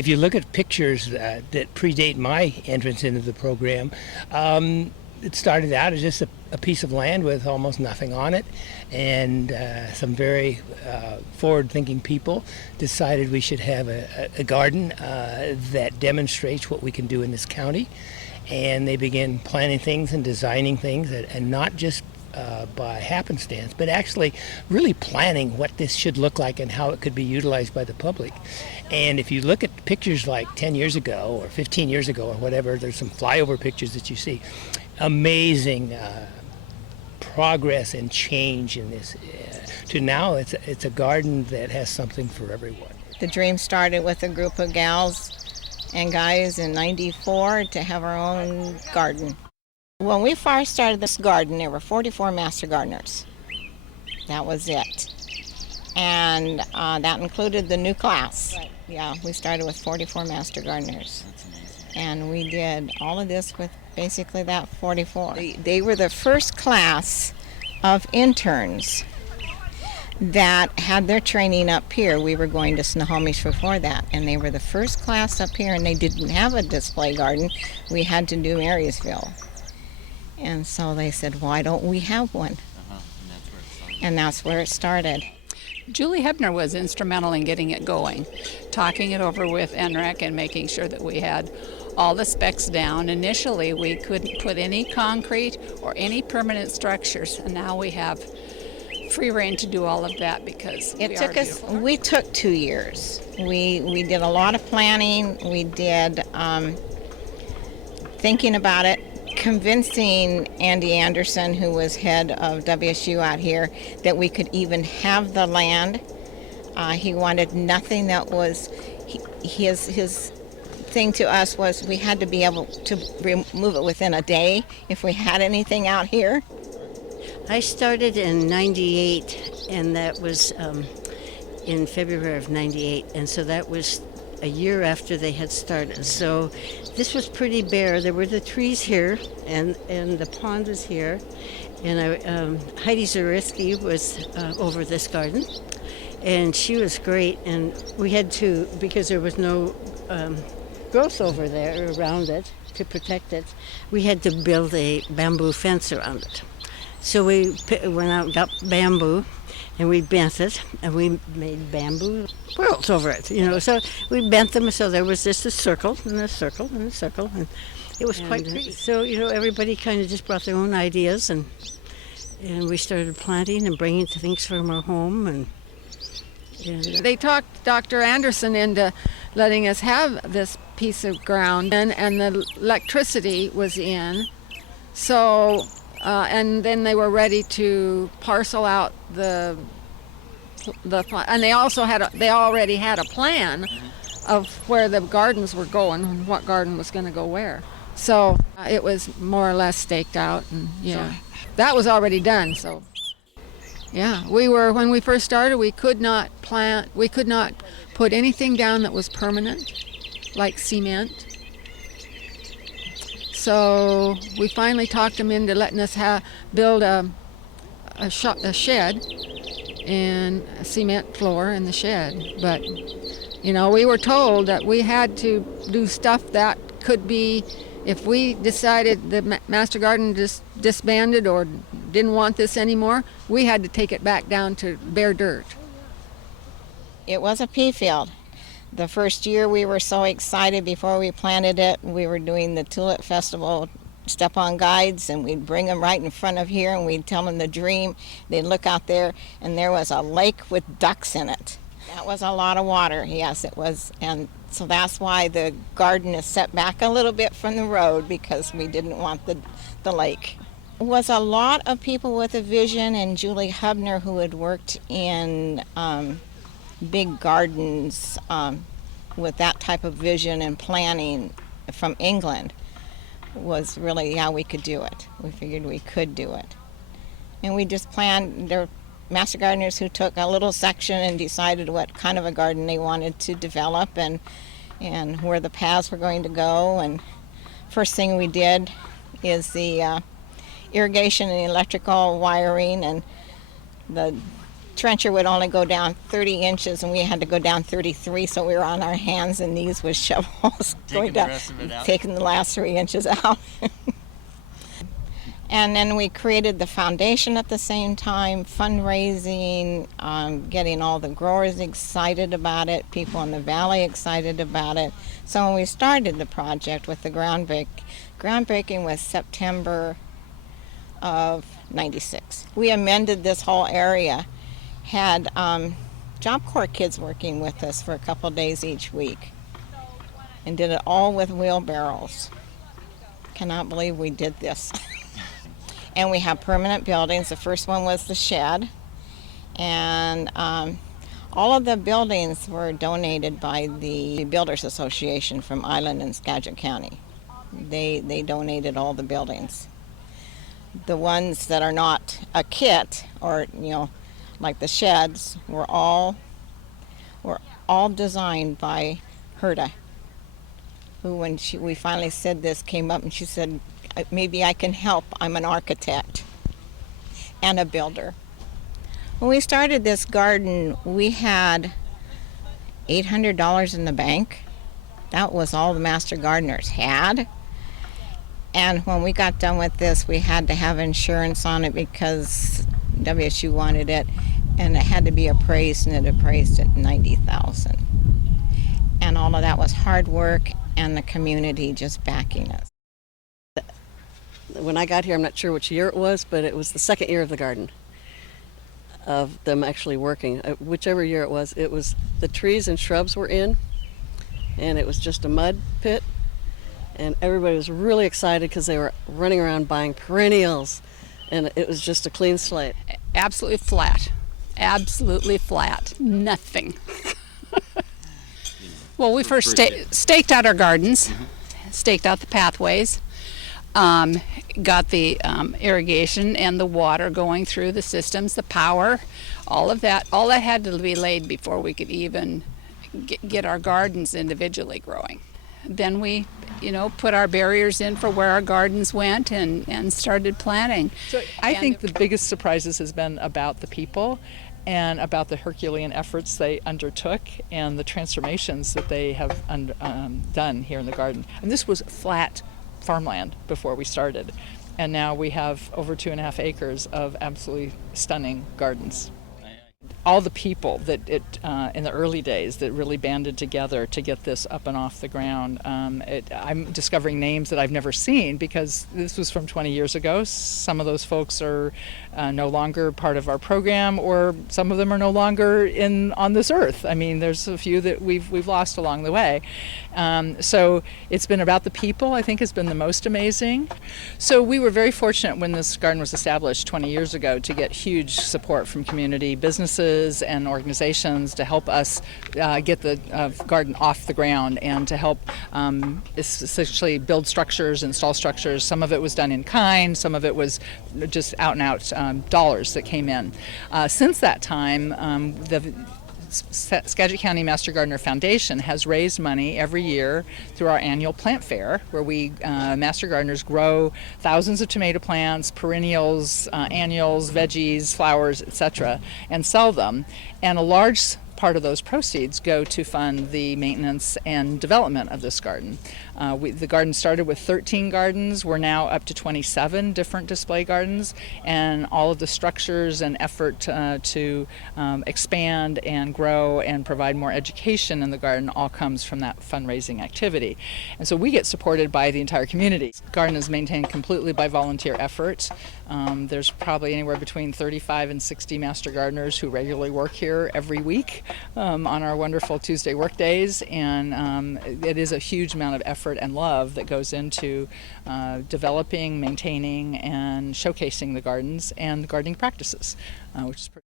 If you look at pictures that predate my entrance into the program, it started out as just a piece of land with almost nothing on it, and some very forward-thinking people decided we should have a garden that demonstrates what we can do in this county, and they began planning things and designing things, and not just by happenstance, but actually really planning what this should look like and how it could be utilized by the public. And if you look at pictures like 10 years ago or 15 years ago or whatever, there's some flyover pictures that you see. Amazing progress and change in this. To now, it's a garden that has something for everyone. The dream started with a group of gals and guys in '94 to have our own garden. When we first started this garden, there were 44 master gardeners. That was it. And that included the new class. Right. Yeah, we started with 44 master gardeners. That's amazing. And we did all of this with basically that 44. They were the first class of interns that had their training up here. We were going to Snohomish before that, and they were the first class up here, and they didn't have a display garden. We had to do Marysville. And so they said, why don't we have one? And that's where it started. Julie Hebner was instrumental in getting it going, talking it over with NWREC and making sure that we had all the specs down. Initially, we couldn't put any concrete or any permanent structures, and now we have free reign to do all of that because we took 2 years. We did a lot of planning. We did thinking about it, convincing Andy Anderson, who was head of WSU out here, that we could even have the land. He wanted nothing that was his thing to us was we had to be able to remove it within a day if we had anything out here. I started in '98, and that was in February of '98, and so that was a year after they had started. So this was pretty bare. There were the trees here, and the pond was here, and Heidi Zarisky was over this garden, and she was great. And we had to, because there was no growth over there around it to protect it, we had to build a bamboo fence around it. So we went out and got bamboo, and we bent it, and we made bamboo quilts over it, So we bent them so there was just a circle, and a circle, and a circle, and it was quite pretty. So, everybody kind of just brought their own ideas, and we started planting and bringing things from our home, and they talked Dr. Anderson into letting us have this piece of ground, and the electricity was in, so and then they were ready to parcel out the and they already had a plan of where the gardens were going and what garden was going to go where. So it was more or less staked out, and that was already done. So when we first started, we could not put anything down that was permanent, like cement. So we finally talked them into letting us build a shed and a cement floor in the shed. But, we were told that we had to do stuff that could be, if we decided the Master Garden just disbanded or didn't want this anymore, we had to take it back down to bare dirt. It was a pea field. The first year we were so excited before we planted it. We were doing the Tulip Festival step-on guides, and we'd bring them right in front of here, and we'd tell them the dream. They'd look out there, and there was a lake with ducks in it. That was a lot of water, yes, it was. And so that's why the garden is set back a little bit from the road, because we didn't want the lake. It was a lot of people with a vision, and Julie Hubner, who had worked in big gardens with that type of vision and planning from England, was really how we could do it. We figured we could do it. And we just planned. There were master gardeners who took a little section and decided what kind of a garden they wanted to develop and where the paths were going to go. And first thing we did is the irrigation and electrical wiring and the trencher would only go down 30 inches, and we had to go down 33, so we were on our hands and knees with shovels going down, taking the last 3 inches out. And then we created the foundation at the same time, fundraising, getting all the growers excited about it, people in the valley excited about it. So when we started the project with the groundbreaking was September of '96. We amended this whole area, had Job Corps kids working with us for a couple days each week, and did it all with wheelbarrows. Cannot believe we did this. And we have permanent buildings. The first one was the shed, and all of the buildings were donated by the Builders Association from Island and Skagit County. They donated all the buildings. The ones that are not a kit, or like the sheds, were all designed by Herta, who, when we finally said this, came up and she said, maybe I can help. I'm an architect and a builder. When we started this garden, we had $800 in the bank. That was all the master gardeners had. And when we got done with this, we had to have insurance on it because WSU wanted it, and it had to be appraised, and it appraised at $90,000. And all of that was hard work and the community just backing us. When I got here, I'm not sure which year it was, but it was the second year of the garden, of them actually working. Whichever year it was the trees and shrubs were in, and it was just a mud pit, and everybody was really excited because they were running around buying perennials, and it was just a clean slate. Absolutely flat. Absolutely flat. Nothing. Well, we first staked out our gardens, staked out the pathways, got the irrigation and the water going through the systems, the power, all of that. All that had to be laid before we could even get our gardens individually growing. Then we, put our barriers in for where our gardens went and started planting. So I think the biggest surprises has been about the people and about the Herculean efforts they undertook and the transformations that they have done here in the garden. And this was flat farmland before we started, and now we have over 2.5 acres of absolutely stunning gardens. All the people that in the early days that really banded together to get this up and off the ground. I'm discovering names that I've never seen because this was from 20 years ago. Some of those folks are no longer part of our program, or some of them are no longer on this earth. I mean, there's a few that we've lost along the way. So it's been about the people, I think, has been the most amazing. So we were very fortunate when this garden was established 20 years ago to get huge support from community businesses and organizations to help us get the garden off the ground and to help essentially build structures, install structures. Some of it was done in kind, some of it was just out and out dollars that came in. Since that time, the Skagit County Master Gardener Foundation has raised money every year through our annual plant fair, where we Master Gardeners grow thousands of tomato plants, perennials, annuals, veggies, flowers, etc., and sell them. And a large part of those proceeds go to fund the maintenance and development of this garden. The garden started with 13 gardens. We're now up to 27 different display gardens, and all of the structures and effort to expand and grow and provide more education in the garden all comes from that fundraising activity. And so we get supported by the entire community. The garden is maintained completely by volunteer effort. There's probably anywhere between 35 and 60 master gardeners who regularly work here every week on our wonderful Tuesday work days, and it is a huge amount of effort and love that goes into developing, maintaining, and showcasing the gardens and gardening practices, which is pretty